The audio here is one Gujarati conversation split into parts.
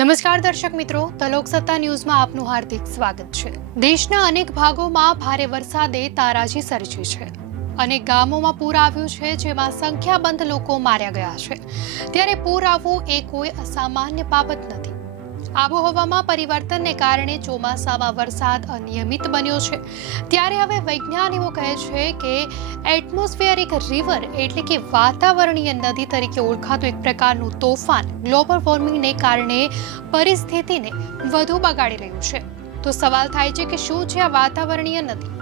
નમસ્કાર દર્શક મિત્રો, ધ લોકસત્તા ન્યૂઝમાં આપનું હાર્દિક સ્વાગત છે। દેશના અનેક ભાગોમાં ભારે વરસાદે તારાજી સર્જી છે। અનેક ગામોમાં પૂર આવ્યું છે, જેમાં સંખ્યાબંધ લોકો માર્યા ગયા છે। ત્યારે પૂર આવવું એ કોઈ અસામાન્ય બાબત નથી। આબોહવામાં પરિવર્તનને કારણે ચોમાસામાં વરસાદ અનિયમિત બન્યો છે। ત્યારે હવે વૈજ્ઞાનિકો કહે છે કે એટમોસ્ફિયરિક રિવર એટલે કે વાતાવરણીય નદી તરીકે ઓળખાતું એક પ્રકારનું તોફાન ગ્લોબલ વોર્મિંગને કારણે પરિસ્થિતિને વધુ બગાડી રહ્યું છે। તો સવાલ થાય છે કે શું છે આ વાતાવરણીય નદી?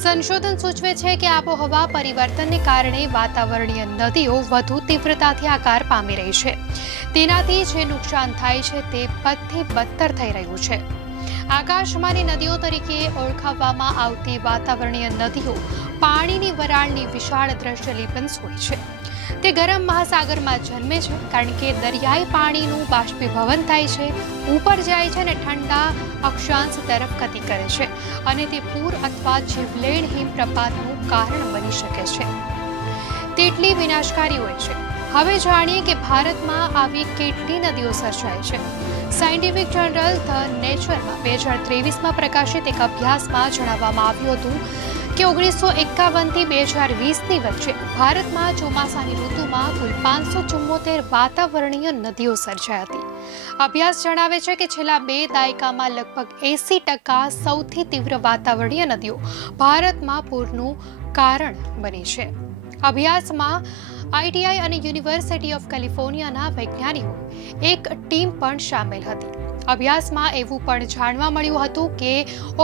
સંશોધન સૂચવે છે કે આબોહવા પરિવર્તનને કારણે વાતાવરણીય નદીઓ વધુ તીવ્રતાથી આકાર પામી રહી છે। તેનાથી જે નુકસાન થાય છે તે બદથી બદતર થઈ રહ્યું છે। આકાશમાંની નદીઓ તરીકે ઓળખાવવામાં આવતી વાતાવરણીય નદીઓ પાણીની વરાળની વિશાળ દ્રશ્યલિપન્સ હોય છે। તે ગરમ મહાસાગરમાં જન્મે છે, કારણ કે દરિયાઈ પાણીનું બાષ્પીભવન થાય છે, ઉપર જાય છે અને ઠંડા અક્ષાંશ તરફ ગતિ કરે છે અને તે પૂર અથવા જીવલેણ હિમપ્રપાતનું કારણ બની શકે છે। તેટલી વિનાશકારી હોય છે। હવે જાણીએ કે ભારતમાં આવી કેટલી નદીઓ સર્જાય છે। સાયન્ટિફિક જર્નલ ધ નેચરમાં 2023માં પ્રકાશિત એક અભ્યાસમાં જણાવવામાં આવ્યું હતું કે 1951થી 2020ની વચ્ચે ભારતમાં ચોમાસાની ઋતુમાં કુલ 574 વાતાવરણીય નદીઓ સર્જાઈ હતી। અભ્યાસ જણાવે છે કે છેલ્લા 2 દાયકામાં લગભગ 80% સૌથી તીવ્ર વાતાવરણીય નદીઓ ભારતમાં પૂરનું કારણ બની છે। અભ્યાસમાં આઈટીઆઈ અને યુનિવર્સિટી ઓફ કેલિફોર્નિયાના વૈજ્ઞાનિકો એક ટીમ પણ સામેલ હતી। અભ્યાસમાં એવું પણ જાણવા મળ્યું હતું કે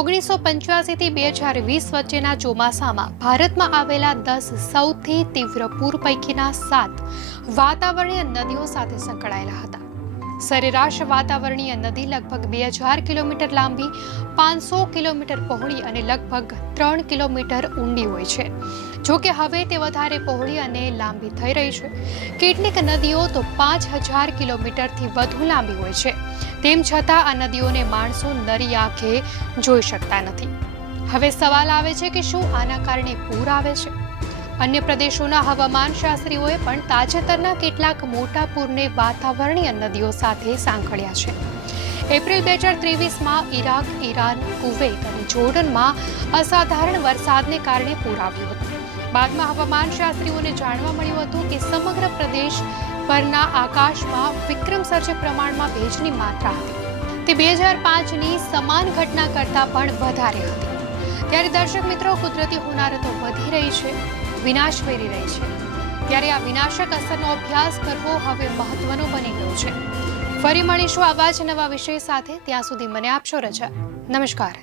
1985થી 2020 વચ્ચેના ચોમાસામાં ભારતમાં આવેલા 10 સૌથી તીવ્ર પૂર પૈકીના 7 વાતાવરણીય નદીઓ સાથે સંકળાયેલા હતા। સરેરાશ વાતાવરણીય નદી લગભગ 2000 કિલોમીટર લાંબી, 500 કિલોમીટર પહોળી અને લગભગ 3 કિલોમીટર ઊંડી હોય છે। જો કે હવે તે વધારે પહોળી અને લાંબી થઈ રહી છે। કેટલીક નદીઓ તો 5000 કિલોમીટરથી વધુ લાંબી હોય છે। તેમ છતાં આ નદીઓને માણસો નરી આંખે જોઈ શકતા નથી। હવે સવાલ આવે છે કે શું આના કારણે પૂર આવે છે? અન્ય પ્રદેશોના હવામાન શાસ્ત્રીઓએ પણ તાજેતરના કેટલાક મોટા પૂરને વાતાવરણીય નદીઓ સાથે સાંકળ્યા છે। એપ્રિલ 2023માં ઇરાક, ઈરાન, કુવૈત અને જોર્ડનમાં અસાધારણ વરસાદને કારણે પૂર આવ્યું હતું। બાદમાં હવામાન શાસ્ત્રીઓને જાણવા મળ્યું હતું કે સમગ્ર પ્રદેશ પરના આકાશમાં વિક્રમસર્જક પ્રમાણમાં ભેજની માત્રા હતી। તે 2005ની સમાન ઘટના કરતાં પણ વધારે હતી। ત્યારે દર્શક મિત્રો, કુદરતી હોનારતો વધી રહી છે, વિનાશ વેરી રહી છે। ત્યારે આ વિનાશક અસરનો અભ્યાસ કરવો હવે મહત્વનો બની ગયો છે। ફરી મળીશું આવા જ નવા વિષય સાથે। ત્યાં સુધી મને આપશો રજા। નમસ્કાર।